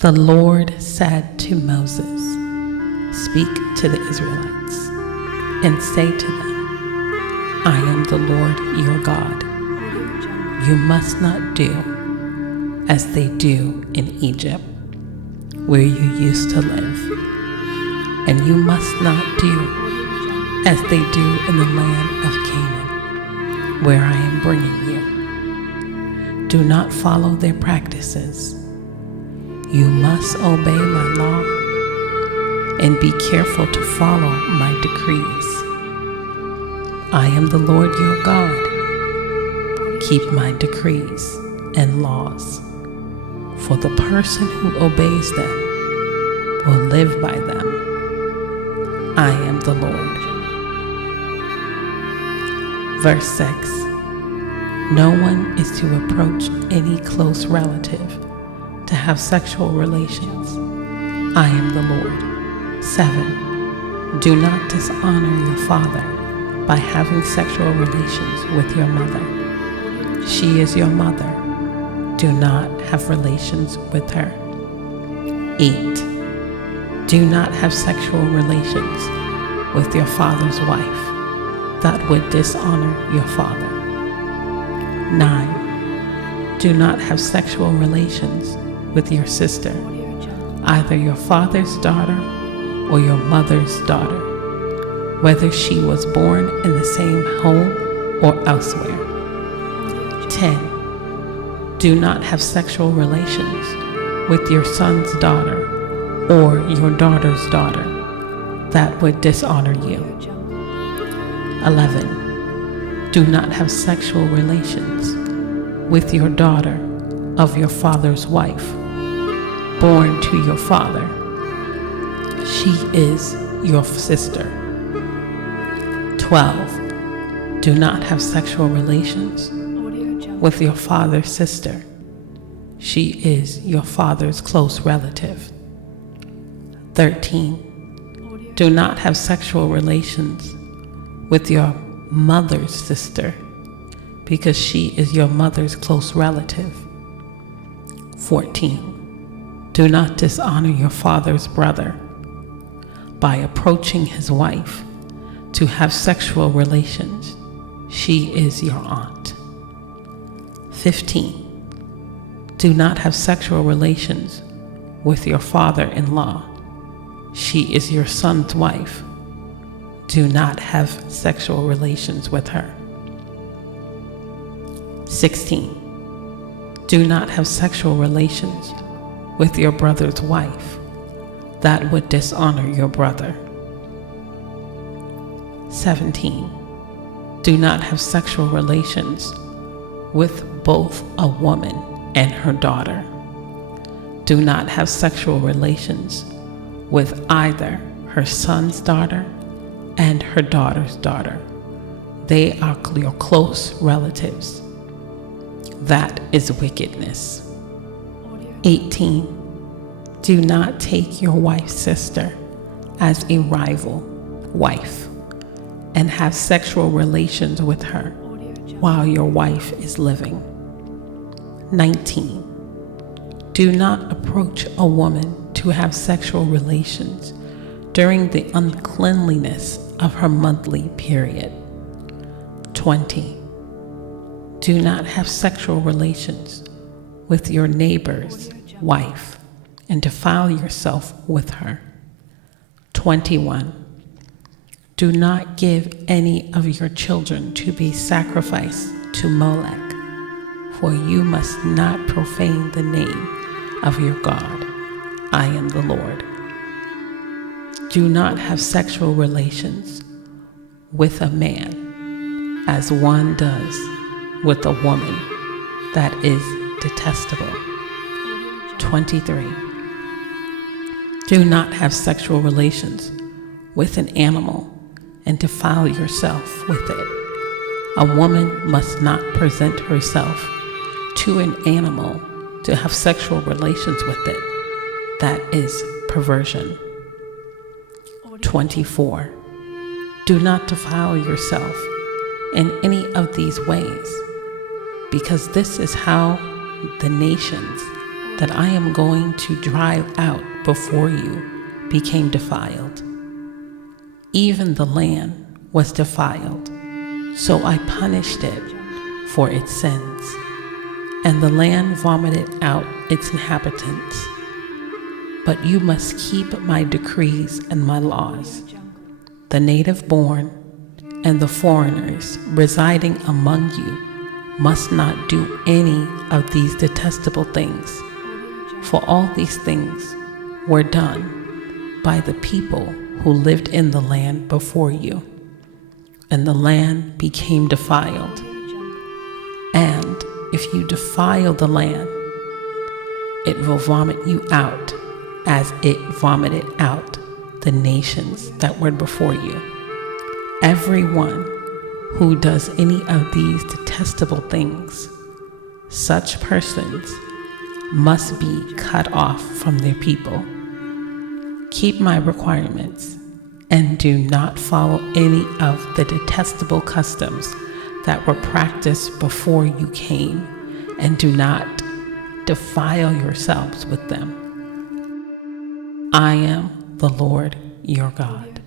The Lord said to Moses, "Speak to the Israelites and say to them, I am the Lord your God. You must not do as they do in Egypt, where you used to live, and you must not do as they do in the land of Canaan, where I am bringing you. Do not follow their practices. You must obey my law and be careful to follow my decrees. I am the Lord your God. Keep my decrees and laws, for the person who obeys them will live by them. I am the Lord." Verse 6. No one is to approach any close relative to have sexual relations. I am the Lord. 7. Do not dishonor your father by having sexual relations with your mother. She is your mother. Do not have relations with her. 8. Do not have sexual relations with your father's wife. That would dishonor your father. 9. Do not have sexual relations with your sister, either your father's daughter or your mother's daughter, whether she was born in the same home or elsewhere. 10. Do not have sexual relations with your son's daughter or your daughter's daughter. That would dishonor you. 11. Do not have sexual relations with your daughter of your father's wife, born to your father. She is your sister. 12. Do not have sexual relations with your father's sister. She is your father's close relative. 13. Do not have sexual relations with your mother's sister, because she is your mother's close relative. 14. Do not dishonor your father's brother by approaching his wife to have sexual relations. She is your aunt. 15. Do not have sexual relations with your father-in-law. She is your son's wife. Do not have sexual relations with her. 16. Do not have sexual relations with your brother's wife. That would dishonor your brother. 17. Do not have sexual relations with both a woman and her daughter. Do not have sexual relations with either her son's daughter and her daughter's daughter. They are your close relatives. That is wickedness. 18. Do not take your wife's sister as a rival wife and have sexual relations with her while your wife is living. 19. Do not approach a woman to have sexual relations during the uncleanliness of her monthly period. 20. Do not have sexual relations with your neighbor's wife and defile yourself with her. 21. Do not give any of your children to be sacrificed to Molech, for you must not profane the name of your God. I am the Lord. Do not have sexual relations with a man as one does with a woman. That is detestable. 23. Do not have sexual relations with an animal and defile yourself with it. A woman must not present herself to an animal to have sexual relations with it. That is perversion. 24. Do not defile yourself in any of these ways, because this is how the nations that I am going to drive out before you became defiled. Even the land was defiled, so I punished it for its sins, and the land vomited out its inhabitants. But you must keep my decrees and my laws. The native-born and the foreigners residing among you must not do any of these detestable things, for all these things were done by the people who lived in the land before you, and the land became defiled. And if you defile the land, it will vomit you out as it vomited out the nations that were before you. Everyone who does any of these detestable things, such persons must be cut off from their people. Keep my requirements and do not follow any of the detestable customs that were practiced before you came, and do not defile yourselves with them. I am the Lord your God.